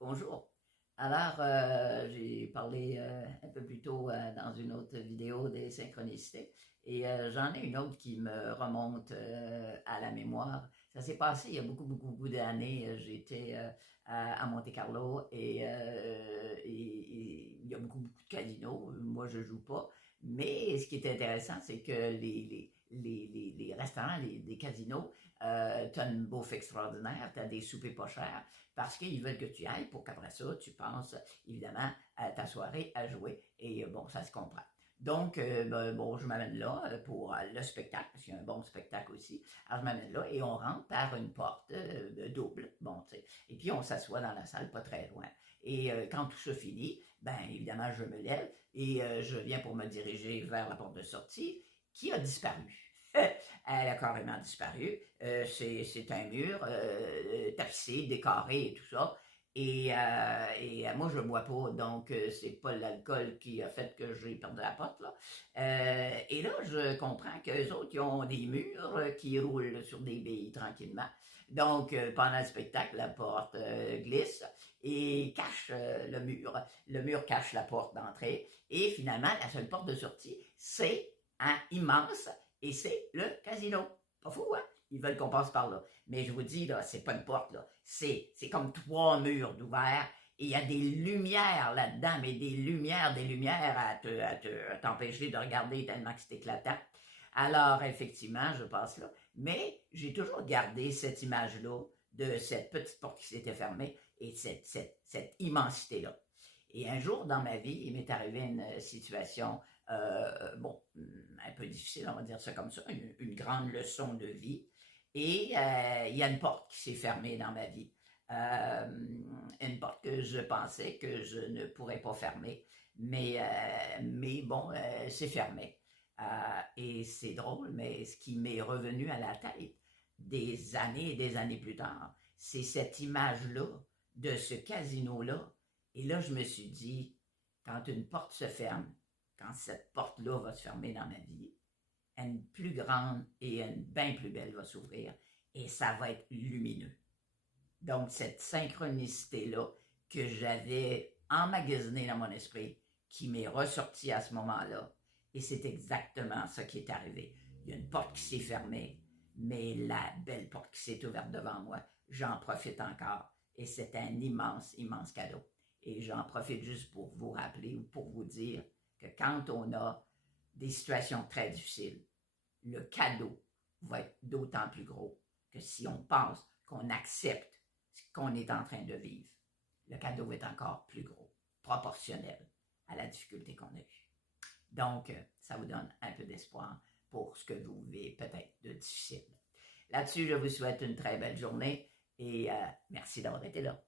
Bonjour. Alors, j'ai parlé un peu plus tôt dans une autre vidéo des synchronicités et j'en ai une autre qui me remonte à la mémoire. Ça s'est passé il y a beaucoup d'années. J'étais à Monte-Carlo et il y a beaucoup de casinos. Moi, je joue pas. Mais ce qui est intéressant, c'est que les restaurants, les casinos, tu as une bouffe extraordinaire, tu as des soupers pas chers parce qu'ils veulent que tu ailles pour qu'après ça, tu penses évidemment à ta soirée à jouer. Et bon, ça se comprend. Donc, bon, je m'amène là pour le spectacle, parce qu'il y a un bon spectacle aussi. Alors, je m'amène là et on rentre par une porte double. Bon, tu sais. Et puis, on s'assoit dans la salle, pas très loin. Et quand tout ça finit, ben évidemment, je me lève et je viens pour me diriger vers la porte de sortie qui a disparu. Elle a carrément disparu. C'est un mur tapissé, décoré et tout ça. Et moi, je ne bois pas, donc c'est pas l'alcool qui a fait que j'ai perdu la porte. Là. Et là, je comprends qu'eux autres, ils ont des murs qui roulent sur des billes tranquillement. Donc, pendant le spectacle, la porte glisse et cache le mur. Le mur cache la porte d'entrée. Et finalement, la seule porte de sortie, c'est immense et c'est le casino. Pas fou, hein? Ils veulent qu'on passe par là. Mais je vous dis, là, c'est pas une porte, là. C'est comme trois murs d'ouvert. Et il y a des lumières là-dedans, mais des lumières à t'empêcher de regarder tellement que c'est éclatant. Alors, effectivement, je passe là. Mais j'ai toujours gardé cette image-là de cette petite porte qui s'était fermée et de cette immensité-là. Et un jour dans ma vie, il m'est arrivé une situation, bon, un peu difficile, on va dire ça comme ça, une grande leçon de vie. Et il y a une porte qui s'est fermée dans ma vie. Euh, une porte que je pensais que je ne pourrais pas fermer, mais bon, c'est fermé. Et c'est drôle, mais ce qui m'est revenu à la tête des années et des années plus tard, c'est cette image-là de ce casino-là. Et là, je me suis dit, quand une porte se ferme, quand cette porte-là va se fermer dans ma vie, une plus grande et une bien plus belle va s'ouvrir et ça va être lumineux. Donc, cette synchronicité-là que j'avais emmagasinée dans mon esprit, qui m'est ressortie à ce moment-là, et c'est exactement ça qui est arrivé. Il y a une porte qui s'est fermée, mais la belle porte qui s'est ouverte devant moi, j'en profite encore. Et c'est un immense cadeau. Et j'en profite juste pour vous rappeler ou pour vous dire que quand on a des situations très difficiles, le cadeau va être d'autant plus gros que si on pense qu'on accepte ce qu'on est en train de vivre. Le cadeau va être encore plus gros, proportionnel à la difficulté qu'on a eue. Donc, ça vous donne un peu d'espoir pour ce que vous vivez peut-être de difficile. Là-dessus, je vous souhaite une très belle journée et merci d'avoir été là.